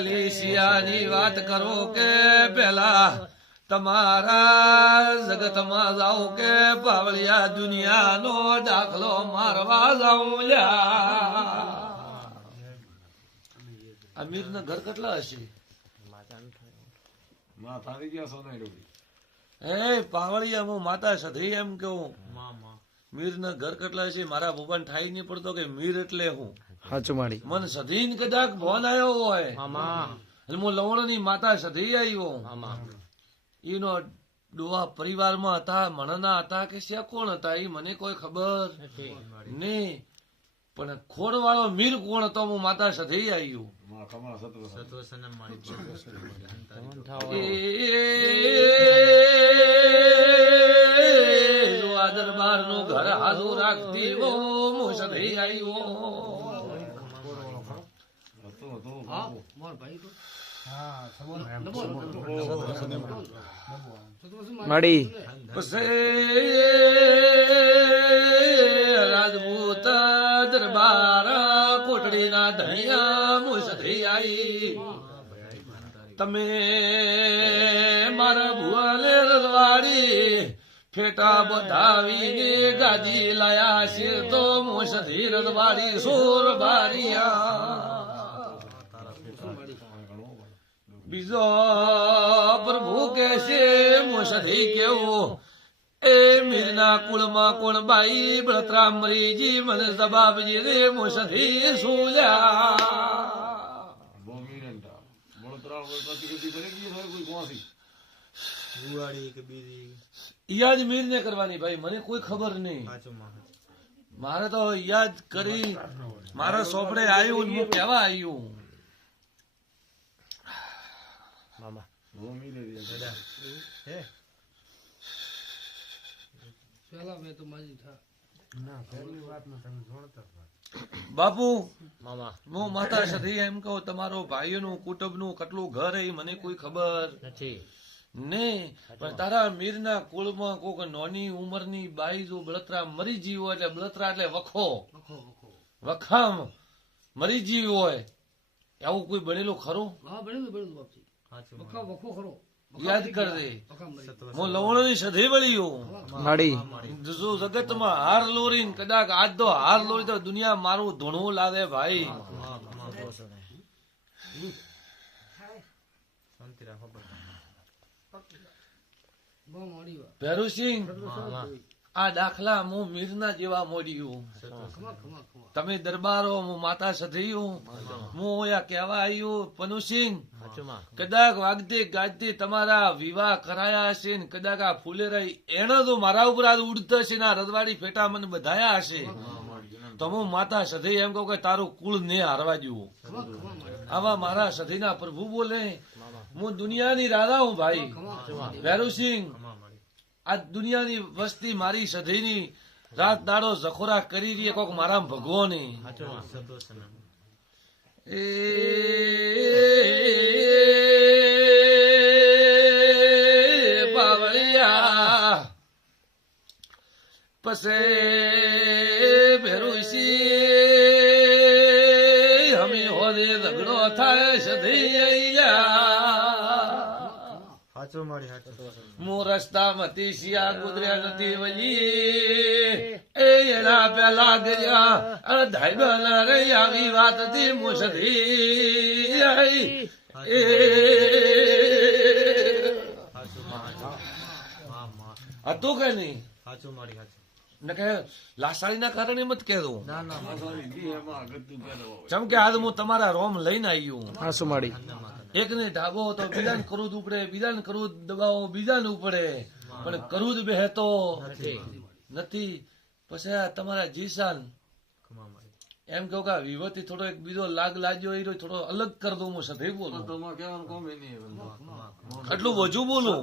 પેલી શિયાની વાત કરો કે પેલા તમારા જગતમાં જાઓ કે પાવળિયા દુનિયાનો દાખલો મારવા જાઉં લ્યા. અમીર ના ઘર કેટલા હશે? માં થાકી ગયા સોના હે પાવળિયા હું માતા સધી એમ કેવું મીર ના ઘર કેટલા છે મારા ભગવાન થાય નહીં પડતો કે મીર એટલે હું? સાચું માડી મને સધીન કદાચ ફોન આવ્યો હોય એટલે હું લવણની માતા સધી આવ્યો એનો ડોવા પરિવારમાં હતા મણના હતા કે શ્યા કોણ હતા એ મને કોઈ ખબર નહીં પણ ખોડ વાળો મીર કોણ હતો હું માતા સધી આવ્યો દરબારનું ઘર હાજુ રાખતી ઓ હું સધી આવ્યો હતું. હતું માડી. પછી રાજપૂત દરબાર કોટડીના ધણિયા મુસથી આઈ તમે મારા ભુવાને રજવાડી ફેટા બધાવીને ગાદી લાયા છે તો મુસથી રજવાડી સોર બારિયા બીજો પ્રભુ કે છે મોસથી કેવું? એ મીરના કુળમાં કોણ બાઈ? બળતરામરીજી મને સબાબજી રે મોસથી સુલ્યા યાદ મીર ને કરવાની ભાઈ મને કોઈ ખબર નહીં. મારે તો યાદ કરી મારા સોપડે આવ્યું ને હું કેવા આવ્યું બોમિને બાપુ હું માતા સધી એમ કહું તમારો ભાઈઓનું કુટુંબનું કેટલું ઘર એ મને કોઈ ખબર ને પણ તારા મીરના કુળમાં કોક નોની ઉંમરની બાઈ જો બળતરા મરી જી હોય એટલે બળતરા એટલે વખો. વખામ મરી જી હોય. એવું કોઈ બનેલું ખરું? હા બનેલું બનેલું બાપજી. વખા વખો ખરો. યાદ કર દે વખા મરી. હું લવણની સધી બળ્યું માડી જો જગતમાં હાર લોરી કદાચ આજ તો હાર લોરી તો દુનિયા મારું ધૂણવું લાવે ભાઈ. ભેરુસિંહ આ દાખલા હું મીરના જેવા ખમા તમે દરબારો હું માતા સધૈયું હું ઓયા કહેવા આવ્યું પનુસિંહ કદાચ વાગતે ગાજતે તમારા વિવાહ કરાયા હશે ને કદાચ આ ફૂલેરાઈ એને તો મારા ઉપર આજ ઉડતા છે ને રજવાડી ફેટા મને બધાયા હશે. તો હું માતા સધી એમ કહું કે તારું કુળ ને હારવા જેવું. આવા મારા સધીના પ્રભુ બોલે. હું દુનિયાની રાધા હું ભાઈ. ભેરુસિંહ આ દુનિયાની વસ્તી મારી સધીની રાત દાડો જખોરા કરી રહી કોક મારા ભગવાને એ પાવળિયા પસે ભેરુસી અહીંયા હું રસ્તા મતી શિયા ગુદર્યા નથી વલી. એ એના પેલા ગયા અરે ધાઈબલ રહી આવી વાતથી મુસરી. આઈ. એ હતું. કે નહીં? ને કે લાસાડી ના કારણે મત કહેતો કે આજ હું તમારા રોમ લઈને આવ્યું સાચું માડી? એક ને તો બીજાને કરવું ઉપડે બીજાને કરવું દબાવો બીજાને ઉપડે. પણ કરવું જ બેહતો નથી. પછી આ તમારા જીસાન એમ કહો કે વિવતી થોડો એક બીજો લાગ લાગ્યો એ થોડો અલગ કર દઉં હું સધી બોલું એટલું વધુ બોલું.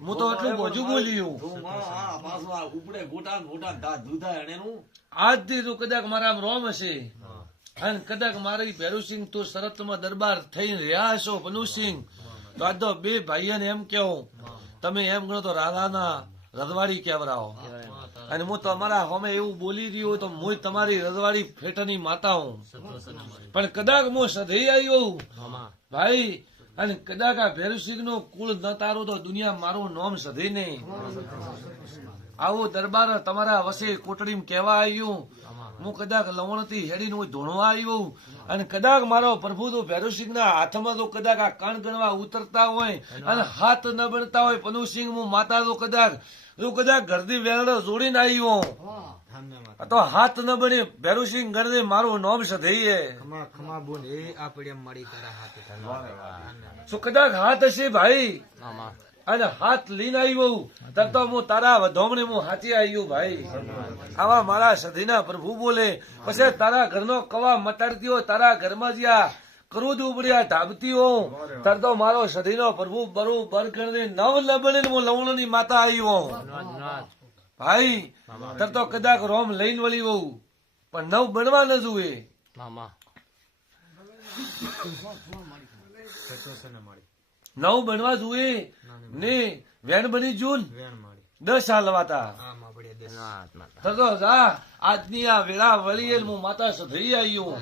હું તો એટલું વધુ બોલી ઉપડે ગોટા ગોટા દા દૂધા આજથી તું કદાચ મારા આમ રોમ હશે. અને કદાચ મારી ભેરુસિંહ તું શરતમાં દરબાર થઈ રહ્યા છો ભનુસિંહ તો આજ તો બે ભાઈઓને એમ કેવું, તમે એમ ગણો તો રાધાના રજવાડી કેવરાઓ અને હું તમારા હોમે એવું બોલી રહ્યો તો હું તમારી રજવાડી ફેટની માતા હું. પણ કદાચ હું સધી આવ્યો ભાઈ, અને કદાચ આ ભેરુસિંહ નો કુળ ન તારો તો દુનિયા મારું નામ સધી નહીં. આવું દરબાર તમારા વસે કોટડીમાં કહેવા આવ્યું હું કદાચ લવણથી હેડીને હું ધોણવા આવ્યો અને કદાચ મારો પ્રભુ તો ભેરુસિંહના હાથમાં તો કદાચ આ કણ ગણવા ઉતરતા હોય અને હાથ ન બનતા હોય પનુસિંહ હું માતા તો કદાચ તો કદાચ ઘરથી વેલણ જોડીને આવ્યો આ તો હાથ ન બને ભેરુસિંહ ગણદે મારું નામ સધઈએ શું કદાચ હાથ હશે ભાઈ? અને હાથ લઈને આવ્યો. તબ તો હું તારા વધોમણે હું હાથી આવ્યું ભાઈ. આવા મારા સધીના પ્રભુ બોલે. પછી તારા ઘરનો કવા મટાડતી હોય તારા ઘરમાં જ્યાં ક્રોધ ઉપડ્યા ઢાબતી હો. તર તો મારો સધીનો પ્રભુ બરોબર ગણને નવ લબણે હું લવણની માતા આવ્યો. ભાઈ તર તો કદાચ રોમ લઈને વળી હોઉં પણ નવ બનવા ન જુએ. નવ બનવા જુએ. ને વેણ બની જૂન. દસ સાલ વાતા. આમ આપણે દેશ થતો આજની આ વેળા વળીએ હું માતા સધઈ આવ્યું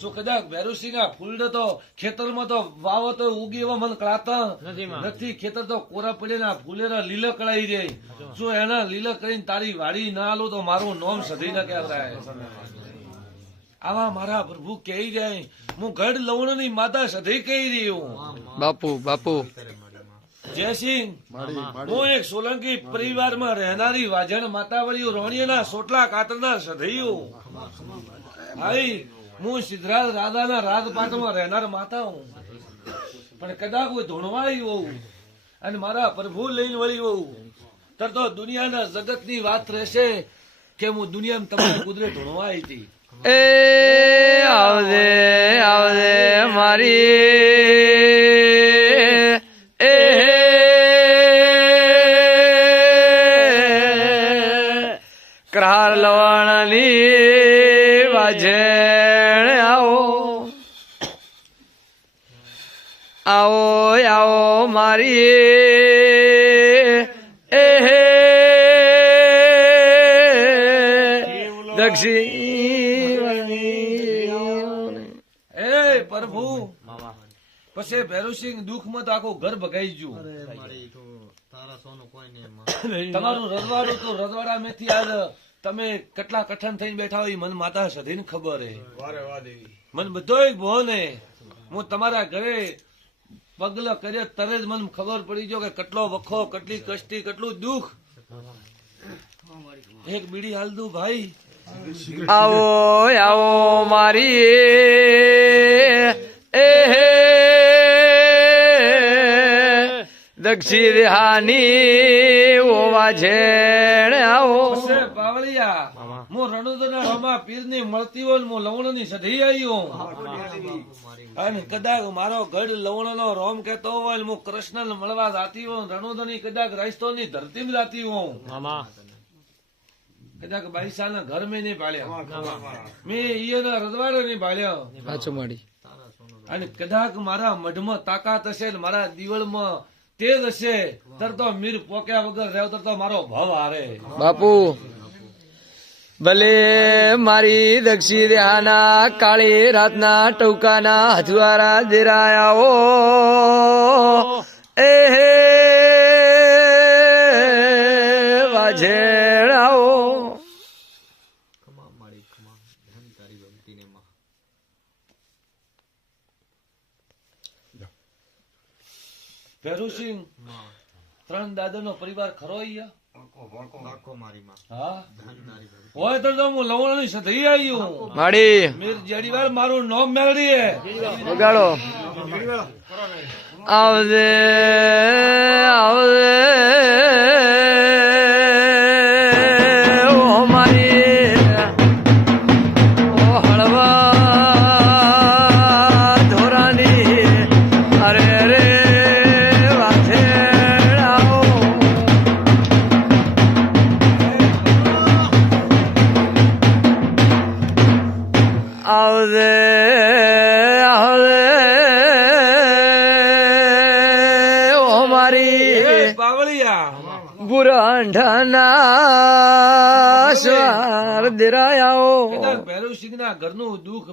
શું કદાચ ભેરુસિંહ ફૂલ તો ખેતરમાં તો વાવો તો ઉગી એવા મન કળાતા. નથી ખેતર તો કોરા પડે ને આ ફૂલેરા લીલા કળાઈ રે જો એના લીલા કરીને તારી વાડી ના આલો તો મારું નોમ સધી ના કહેવાય આવા મારા પ્રભુ કહી જાય. હું ગઢ લવણની માતા સધી કહી રહ્યો બાપુ બાપુ. જયસિંહ હું એક સોલંકી પરિવારમાં રહેનારી વાજણ માતાવળીઓ રોણીના સોટલા કાતરના સધૈયું ભાઈ હું સિદ્ધરાજ રાધાના રાજપાટમાં રહેનાર માતા હું. પણ કદાચ કોઈ ધોણવાઈ હોઉં અને મારા પ્રભુ લઈને વળી હોઉં. તર તો દુનિયાના જગતની વાત રહેશે કે હું દુનિયામાં તમારા કુદરે ધોણવાઈ હતી. એ આવજે આવજે મારી. એ કરાર લવાણાની વાજણ આવો. આવો આવો મારી. એ દક્ષિણ પછી ભેરુસિંહ દુઃખમાં તો આખું ઘર ભગાઈ ગયું. મારી તો તારા સોનું કોઈ નહીં તમારું રજવાડું તો રજવાડા મેથી આજ તમે કેટલા કઠણ થઈને બેઠા હોય મન માતા સધીને ખબર હે. મન બધો ભોને હું તમારા ઘરે પગલા કર્યા તરે જ મને ખબર પડી ગયો કે કેટલો વખો કેટલી કષ્ટી કેટલું દુઃખ. એક બીડી હાલ દઉં ભાઈ. આવો આવો મારી દક્ષિણ દેહાની ઓવા ઝેણ આવો. બાવળિયા હું રણુદના રમા પીરની મળતી હોય હું લવણની સધી આવ્યો અને કદાચ મારો ગઢ લવણનો રોમ કેતો હોય ને હું કૃષ્ણ મળવા જાતી હોઉં રણુદની કદાચ રાઈસ્તોની ધરતીમાં જાતી હોઉં. કદાચ બાઈસાના ઘર મેં નહીં પાળ્યા મેં ઈયના રજવાડે નહીં પાળ્યા પાછું મળી અને કદાચ મારા મઢમાં તાકાત હશે ને મારા દિવાળમાં તેજ હશે. તરતો મીર પોક્યા વગર રહેવ તરતો મારો ભાવ હારે. બાપુ, ભલે મારી દક્ષી દેહાના કાળી રાતના ટૌકાના હથવારા દેરાયા ઓ એ હે વાજેણાઓ ખમા મારી ખમા ધન તારી ભક્તિ ને માં ભેરુસિંહ ત્રણ દાદાનો પરિવાર ખરો અહીંયા? મારી. માં હા. ધન આવજે ભક્તિ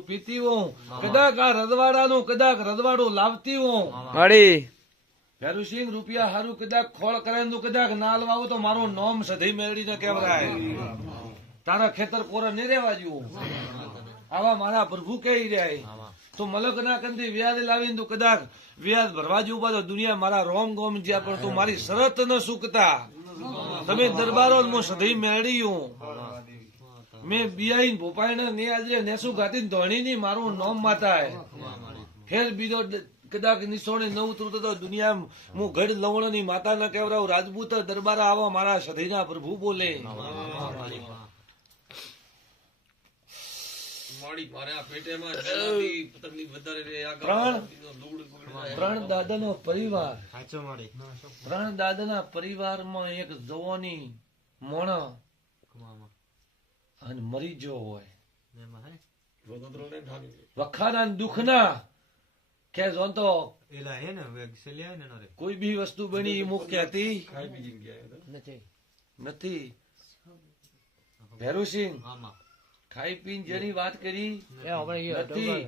દુઃખ પીતી હોઉં. કદાચ આ રજવાડાનું કદાચ રજવાડું લાવતી હોઉં. માડી ભેરુસિંહ રૂપિયા હારું કદાચ ખોળ કરે ને કદાચ ના લવાવું તો મારું નોમ સધી મેળવીને કેવરાય તારા ખેતર કોરા નહીં રેવા જેવું આવા મારા પ્રભુ કહી રહ્યા તો મલક ના કંદી વ્યાજ લાવીને તું કદાચ વ્યાજ ભરવા જેવું પાછો દુનિયા મારા રોમ ગોમ જ્યાં પણ તું મારી શરત ન સુકતા. તમે દરબારો હું સધી મેળ્યું મેં બિયાઈ ભોપાઈને ને આજે નેસુ ગાતી ધોણી ની મારું નોમ માતા ફેર બીજો કદાચ નિસોણે ન ઉતરું તો દુનિયા હું ગઢ લવણની માતા ના કહેવરાવ રાજપૂત દરબાર આવા મારા સધીના પ્રભુ બોલે. ત્રણ દાદાનો પરિવાર. માં ત્રણ દાદાના પરિવારમાં એક જવાની મોણ અને મરી જો હોય વખાના ને દુઃખના. કે જોન તો એલા હે ને વેગ ને રે કોઈ બી વસ્તુ બની મુખ્ય હતી? નથી. નથી. ભેરુસિંહ આમાં. ખાઈ પીને જેની વાત કરી એ આપણે એ નથી.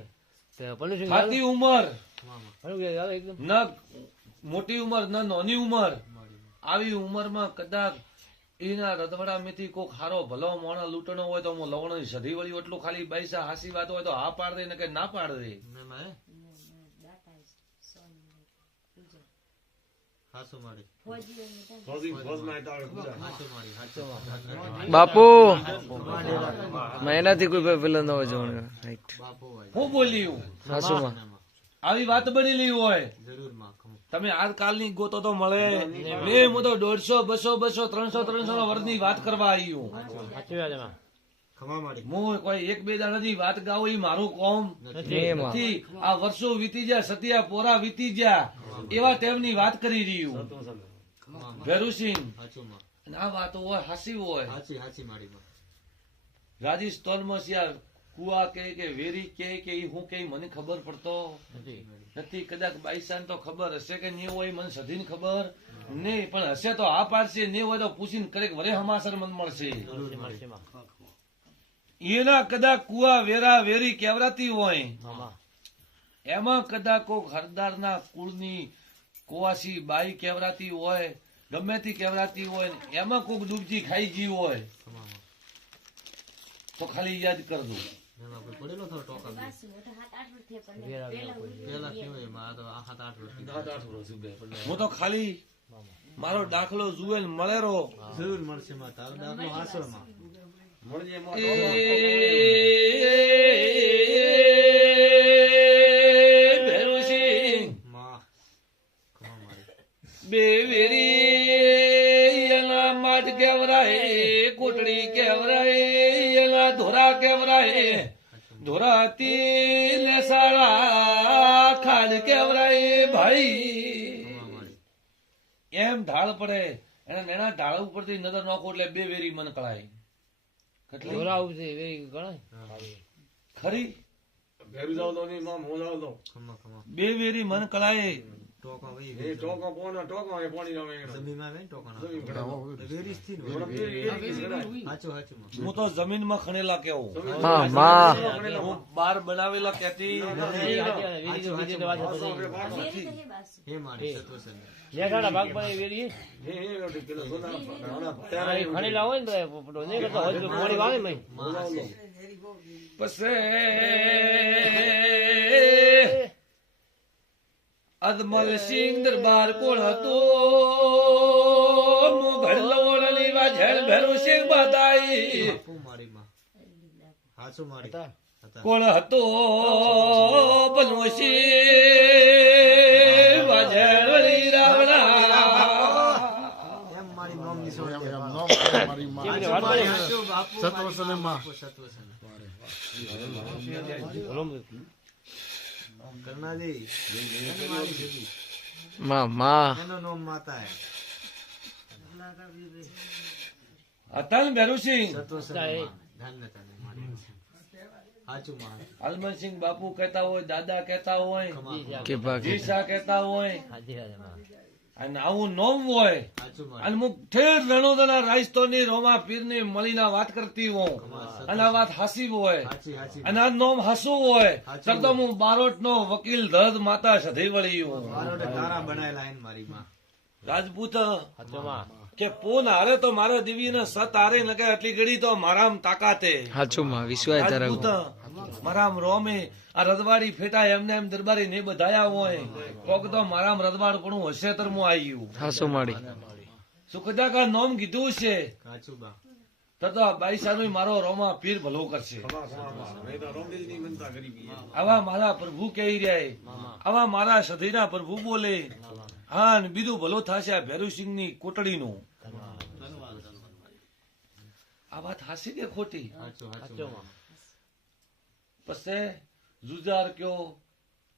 ખાતી ઉંમર. ન મોટી ઉંમર ન નાની ઉંમર. મારી આવી ઉંમરમાં કદાચ એના રજવાડામાંથી કોક હારો ભલો મોણો લૂંટણો હોય તો હું લવણ સધી વળી એટલું ખાલી પૈસા હાસી વાત હોય તો હા પાડ દે ને કે ના પાડ દે? બાપુ! મહિનાથી કોઈ પેલો ન હોય જોણ ભાઈ હું બોલ્યું? સાસુમાં આવી વાત બનેલી હોય. જરૂરમાં. તમે આજકાલની ગોતો તો મળે. બે હું તો દોઢસો બસો બસો ત્રણસો ત્રણસો વર્ષની વાત કરવા હું. કોઈ એક બે દાડાની વાત ગાવું એ મારું કોમ નથી. આ વર્ષો વીતી ગયા સતિયા પોરા વીતી ગયા. એવા તેમની વાત કરી રહ્યું ભેરુસિંહ. હાચું માં અને આ વાતો હોય હાસી હોય. હાચી હાચી કુવા કે કે વેરી કે કે હું કે મને ખબર પડતો નથી. કદાચ બાઈસાન તો ખબર હશે કે નહીં હોય મને સધીને ખબર નહીં પણ હશે તો આ પાડશે નહીં હોય તો પૂછીને કરેક વરે હમાસર મન મળશે. એના કદાચ કુવા વેરા વેરી કેવરાતી હોય. એમાં કદાચ કોક હરદારના કુળની કુવાસી બાઈ કેવરાતી હોય ગમે તે કેવરાતી હોય એમાં કોક ડૂબજી ખાઈ ગયું હોય. તો ખાલી યાદ કરજો. એમાં કોઈ પડેલો થોડો ટોકા બી. પેલા કેવું તો સાત આઠ વર્ષ સાત આઠ વર્ષ હું તો ખાલી મારો દાખલો જુએલ મળેરો. જરૂર મળશે માં તારો દાખલો હાસો માં મળજે એમાં ભેરુસિંહમાં ખમા મારી બે વેરી એના માટ કેવરાય કોટડી કેવરાય. કેવરાય ધોરાતી સાળા ખાડ કેવરાય ભાઈ. એમ ઢાળ પડે. એને નેના ઢાળ ઉપરથી નજર નાખો એટલે બે વેરી મન કળાય. દોરાવું છે વેરી ગણાય. ખરી? બે વેરી મન કળાય. ટોકા વહી એ ટોકો પોનો ટોકો એ પાણી આવે જમીનમાં આવે ટોકા હું તો જમીનમાં ખણેલા કેવું હું બાર બનાવેલા કેતી પાછો. હે મારી લેખાડા ભાગ વેરી. ખણેલા હોય ને તો નહીં કરતો. વાવે પસે અદમલ સિંહ દરબાર કોણ હતો. મુઘલ લોણ લેવા ઝેર ભેરું સિંહ બતાઈ બાપુ મારી. માં હાચું મારી હતા. હતા કોણ હતો બનવસી વાજેલ વળી રાવણા એમ મારી નોમની સોળ કેમ કે વાત પડે હાચું બાપુ સતોષનમાં. સતોષન કરનાજી માં માં એનો નોમ માતા હે. હતા ને ભેરુસિંહ હલમનસિંહ બાપુ કહેતા હોય દાદા કહેતા હોય કે બાકી કહેતા હોય. હાજી હાજી માં અને આવું નોમ હોય અને હું ઠેર રણોદના રાઈસ્તોની રોમા પીરની મળીને વાત કરતી હોઉં. અને આ વાત. હાસી હોય. અને આ નોમ હસવું હોય. તો હું બારોટનો વકીલ ધદ માતા સધી વળી હું મારોટે તારા બનાયેલા હે ને મારી માં. રાજપૂત કે પોન હારે તો મારા દેવીને સત હારે લગે આટલી ઘડી તો મારામ તાકાતે. સાચું માં વિશ્વાસ રાજપૂત ધરાવું મારામ રોમે આ રદવાડી ફેટા એમને એમ દરબારી ને બધાયા હોય. કોક તો મારામ રદવાડ પણ હશે તરમું આવ્યું હાસો માડી. સુખદા કા નોમ કીધું છે. સાચું બા તો તો આ બાઈસાનું મારો રોમા પીર ભલો કરશે. આવા મારા પ્રભુ કહી રહ્યા આવા મારા સધીના પ્રભુ બોલે. હા બીજું ભલો થશે આ ભેરુસિંહની કોટડીનું. આ વાત હાસી કે ખોટી? પછી જુજાર કયો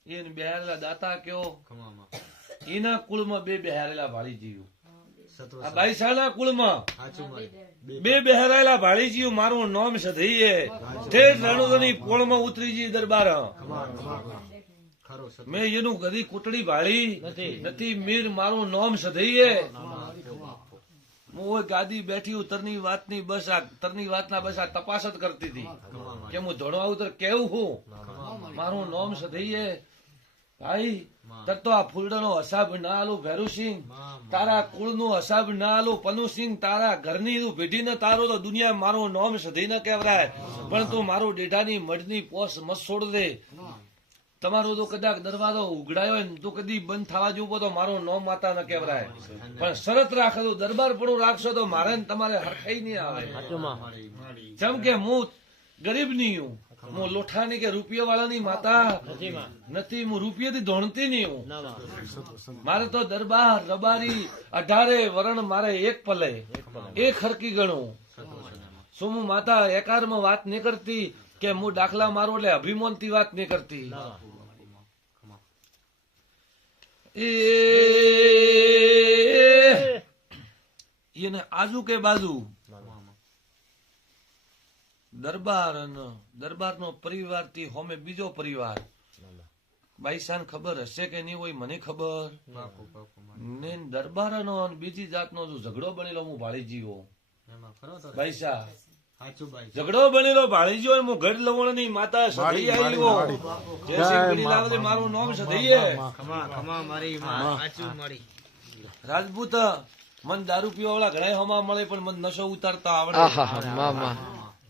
એને બેહારેલા દાતા કયો. એના કુળમાં બે બેહારેલા આ બાઈસાના કુળમાં બે બેહારેલા ભાળીજીઓ મારું નામ સધઈએ ઠેઠ રણુદની પોળમાં ઉતરીજી દરબાર. મેં એનું કદી કુટડી ભાળી નથી. નથી. મીર મારું નામ સધઈએ હું ગાદી બેઠી હું તરની વાતની બસ આ તરની વાતના બસ આ તપાસ જ કરતી હતી. કે હું ધોણવા ઉતર કેવું હું? મારું નોમ સધઈએ ભાઈ, તર તો આ ફૂલડાનો હસાબ ના આલું ભેરુસિંહ તારા કુળનું હસાબ ના આલું પનુસિંહ તારા ઘરની નું પેઢીને તારો તો દુનિયા મારું નોમ સધી ન કહેવરાય. પણ તું મારું ડેઢાની મઢની પોસ મત છોડ દે. તમારો તો કદાચ દરવાજો ઉઘડાયો ને તો કદી બંધ થવા જેવું તો મારો નો માતા ન કહેવરાય પણ શરત રાખે તો દરબાર પણ રાખશો તો મારે તમારે હરખાઈ નહીં આવે. જેમ કે હું ગરીબ નહીં હું. હું લોઠાની કે રૂપિયા વાળાની માતા. નથી માં નથી હું રૂપિયાથી ધોણતી નહીં હું મારે તો દરબાર રબારી અઢારે વરણ મારે એક પલે. એક હરકી ગણું. શું હું માતા એકારમાં વાત નહીં કરતી? કે હું દાખલા મારું એટલે અભિમાનથી વાત નહીં કરતી. એને આજુ કે બાજુ? દરબાર અને પરિવારથી હોમે બીજો પરિવાર. બાઈસાન ખબર હશે કે નહીં હોય મને ખબર? ને દરબારનો અને બીજી જાતનો જો ઝઘડો બનેલો હું ભાળી જીવો એમાં ઝઘડો બનેલો ભાળી જીવો હું ગઢ લવણની માતા સધી આવ્યો. જયસિંહ ગઢી લાવજે મારું નામ સધીએ રાજપૂત મન દારૂ પીવાવાળા ઘણા હમા મળે પણ મન નશો ઉતારતા આવડે.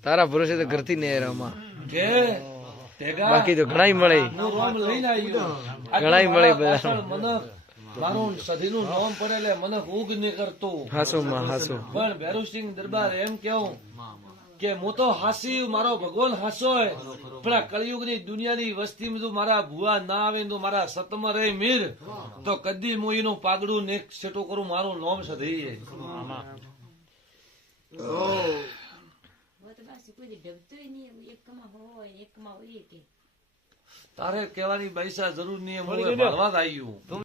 તારા ભરોસે તો ઘરથી નહીં રમા કે? બાકી તો ઘણા મળે. ઘણા મળે બધા. મારું સધીનું નામ પડે એટલે મને ઊગ નહીં કરતો હાસુ માં હાસુ. પણ ભેરુસિંહ દરબાર એમ કેવું? કે હું તો હાસી મારો ભગવાન હાસોય. પણ આ કળિયુગની દુનિયાની વસ્તી જો મારા ભુવા ના આવે તો મારા સતમ રે મીર તો કદી હું એનું પાગડું ને સેટો કરું મારું નોમ સધી તારે કેવાની પૈસા જરૂર નહીં ભણવા જ આવ્યું